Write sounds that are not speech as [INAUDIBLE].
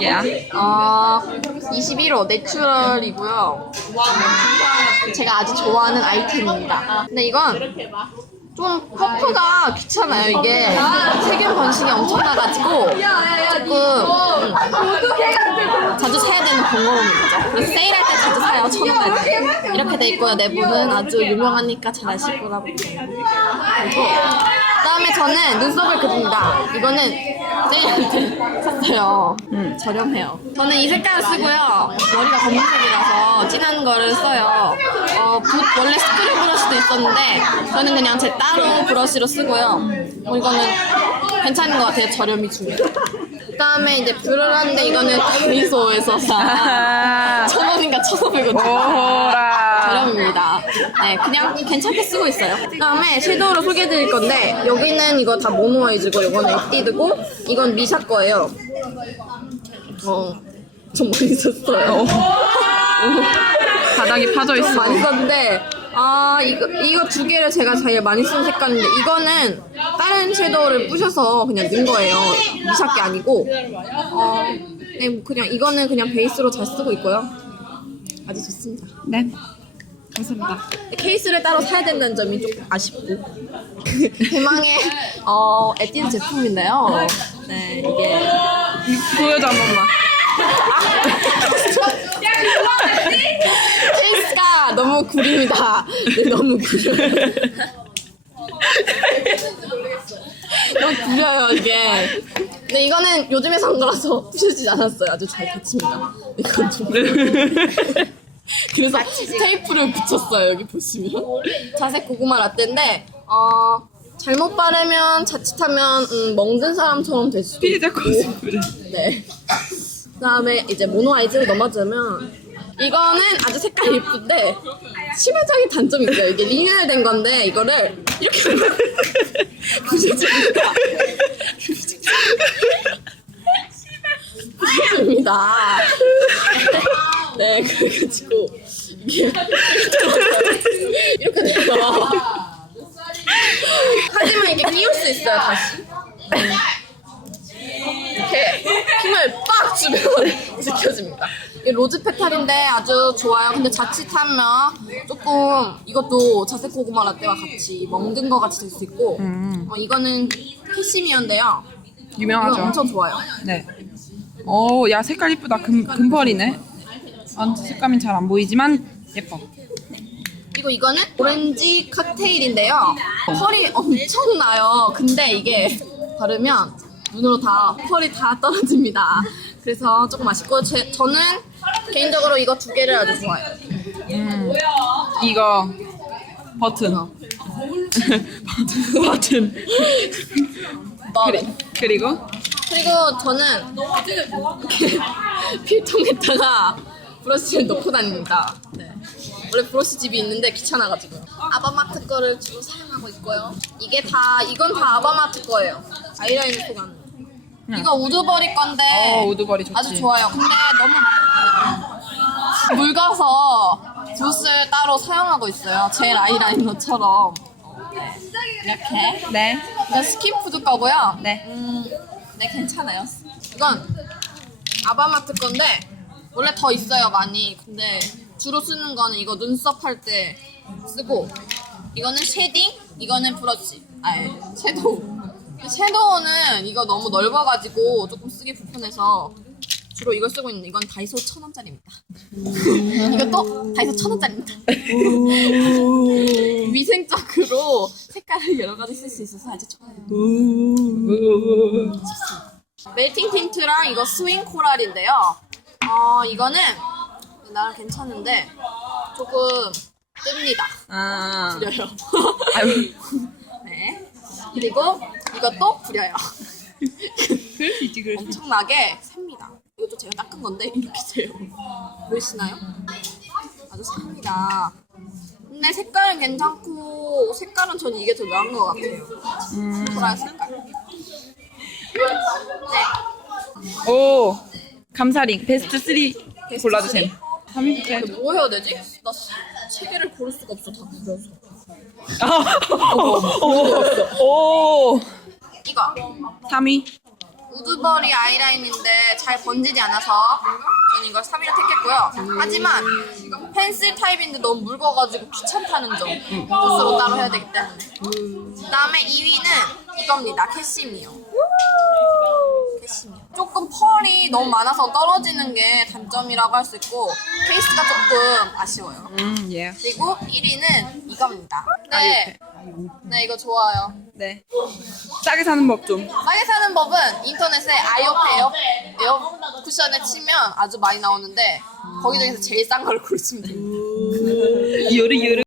yeah. 어, 21호 내추럴이고요. 제가 아주 좋아하는 아이템입니다. 근데 이건 좀 퍼프가 귀찮아요. 이게 세균 번식이 엄청나가지고 조금 음, 자주 사야 되는 번거로움이 있죠. 그래서 세일할 때 자주 사요. 천 원에 이렇게 돼 있고요. 내부는 아주 유명하니까 잘 아실 거라고 그리고 그다음에 저는 눈썹을 그립니다. 이거는 제이한테 샀어요. 저렴해요. 저는 이 색깔을 쓰고요. 머리가 검은색이라서 진한 거를 써요. 어, 붓, 원래 스프링 브러쉬도 있었는데 저는 그냥 제 따로 브러쉬로 쓰고요. 어, 이거는 괜찮은 것 같아요. 저렴이 중에. 그다음에 이제 뷰러를 하는데 이거는 다이소에서 산 아, [LAUGHS] 천 원인가 천 오백 원. 오라. 저렴입니다. 네, 그냥 괜찮게 쓰고 있어요. 그다음에 섀도우로 소개해드릴 건데 여기는 이거 다 모노아이즈고 이거는 에뛰드고 이건 미샤 거예요. 어, 좀 많이 썼어요. 바닥이 파져 좀 있어. 많이 썼는데 아 이거 이거 두 개를 제가 제일 많이 쓴 색깔인데 이거는 다른 섀도우를 부셔서 그냥 넣은 거예요. 미샤 게 아니고 어, 네, 뭐 그냥 이거는 그냥 베이스로 잘 쓰고 있고요. 아주 좋습니다. 네. 감사합니다. 케이스를 따로 사야 된다는 점이 조금 아쉽고 [LAUGHS] 대망의 어 에뛰드 제품인데요. 네 이게 보여줘 한 번만. [LAUGHS] 케이스가 너무 구립니다. 네, 너무 구려. 너무 구려요 이게. 근데 이거는 요즘에 산 거라서 부셔지지 않았어요. 아주 잘 닫힙니다. 이건 좀. [LAUGHS] 그래서 테이프를 붙였어요 여기 보시면. 자색 고구마 라떼인데 어 잘못 바르면 자칫하면 음, 멍든 사람처럼 될 수도 피자 있고. 코스프레. 네. 그다음에 이제 모노 아이즈로 넘어지면 이거는 아주 색깔이 예쁜데 심화적인 단점이 있어요. 이게 리뉴얼 된 건데 이거를 이렇게 [LAUGHS] 부셔줍니다. 부셔줍니다. 네, 그래가지고 이게 이렇게 돼요. 하지만 이게 끼울 수 있어요 다시. 힘을 빡 주면 [LAUGHS] 지켜집니다. 이게 로즈 페탈인데 아주 좋아요. 근데 자칫하면 조금 이것도 자색 고구마 라떼와 같이 멍든 것 같이 될 수 있고 어, 이거는 캐시미어인데요. 이거 유명하죠. 엄청 좋아요. 네. 오, 야 색깔 이쁘다. 금 금펄이네. 아, 색감이 잘 안 보이지만 예뻐. 그리고 이거는 오렌지 칵테일인데요. 펄이 엄청 나요. 근데 이게 바르면 눈으로 다 펄이 다 떨어집니다. 그래서 조금 아쉽고 제, 저는 개인적으로 이거 두 개를 아주 좋아해요. 이거 버튼. [LAUGHS] 버튼. 그래. 그리고 그리고 저는 이렇게 필통에다가 브러쉬를 넣고 다닙니다. 네. 원래 브러쉬 집이 있는데 귀찮아가지고 아바마트 거를 주로 사용하고 있고요. 이게 다 이건 다 아바마트 거예요. 아이라이너 소가는. 이거 우드버리 건데 어, 우드버리 좋지. 아주 좋아요. 근데 너무 묽어서 붓을 따로 사용하고 있어요. 젤 아이라이너처럼. 이렇게. 네. 이건 스킨푸드 거고요. 네. 음, 네 괜찮아요. 이건 아바마트 건데 원래 더 있어요 많이. 근데 주로 쓰는 거는 이거 눈썹 할 때 쓰고 이거는 쉐딩, 이거는 브러쉬. 아예 섀도우. 섀도우는 이거 너무 넓어가지고 조금 쓰기 불편해서 주로 이걸 쓰고 있는데 이건 다이소 천 원짜리입니다. [LAUGHS] 이것도 다이소 천 원짜리입니다. 위생적으로 색깔을 여러 가지 쓸 수 있어서 아주 좋아요. 멜팅 틴트랑 이거 스윙 코랄인데요. 어, 이거는 나랑 괜찮은데 조금 뜹니다. 아. 아유. [LAUGHS] 네. 그리고 이것도 부려요. 그럴 수 있지, 그럴 수 있지. 엄청나게 셉니다. 이것도 제가 닦은 건데 이렇게 돼요. 보이시나요? 아주 삽니다. 근데 색깔은 괜찮고 색깔은 저는 이게 더 나은 것 같아요. 코랄 색깔. 네. 오. 감사링 베스트 3 골라주세요. 3위 근데 뭐 해야 되지? 나세 개를 고를 수가 없어 다 부려서. 오. 오. [LAUGHS] 이거 3위. 우드버리 아이라인인데 잘 번지지 않아서 저는 이걸 3위로 택했고요. 하지만 펜슬 타입인데 너무 묽어가지고 귀찮다는 점. 붓으로 따로 해야 되기 때문에. 그 다음에 2위는 이겁니다. 캐시미어. 캐시미어. 조금 펄이 너무 많아서 떨어지는 게 단점이라고 할 수 있고 케이스가 조금 아쉬워요. 음, 예. 그리고 1위는 이겁니다. 네, 네 이거 좋아요. 네. 싸게 사는 법 좀. 싸게 사는 법은 인터넷에 아이오페 에어, 에어 쿠션에 치면 아주 많이 나오는데 거기 중에서 제일 싼 걸 고르시면 됩니다. 요르 요르.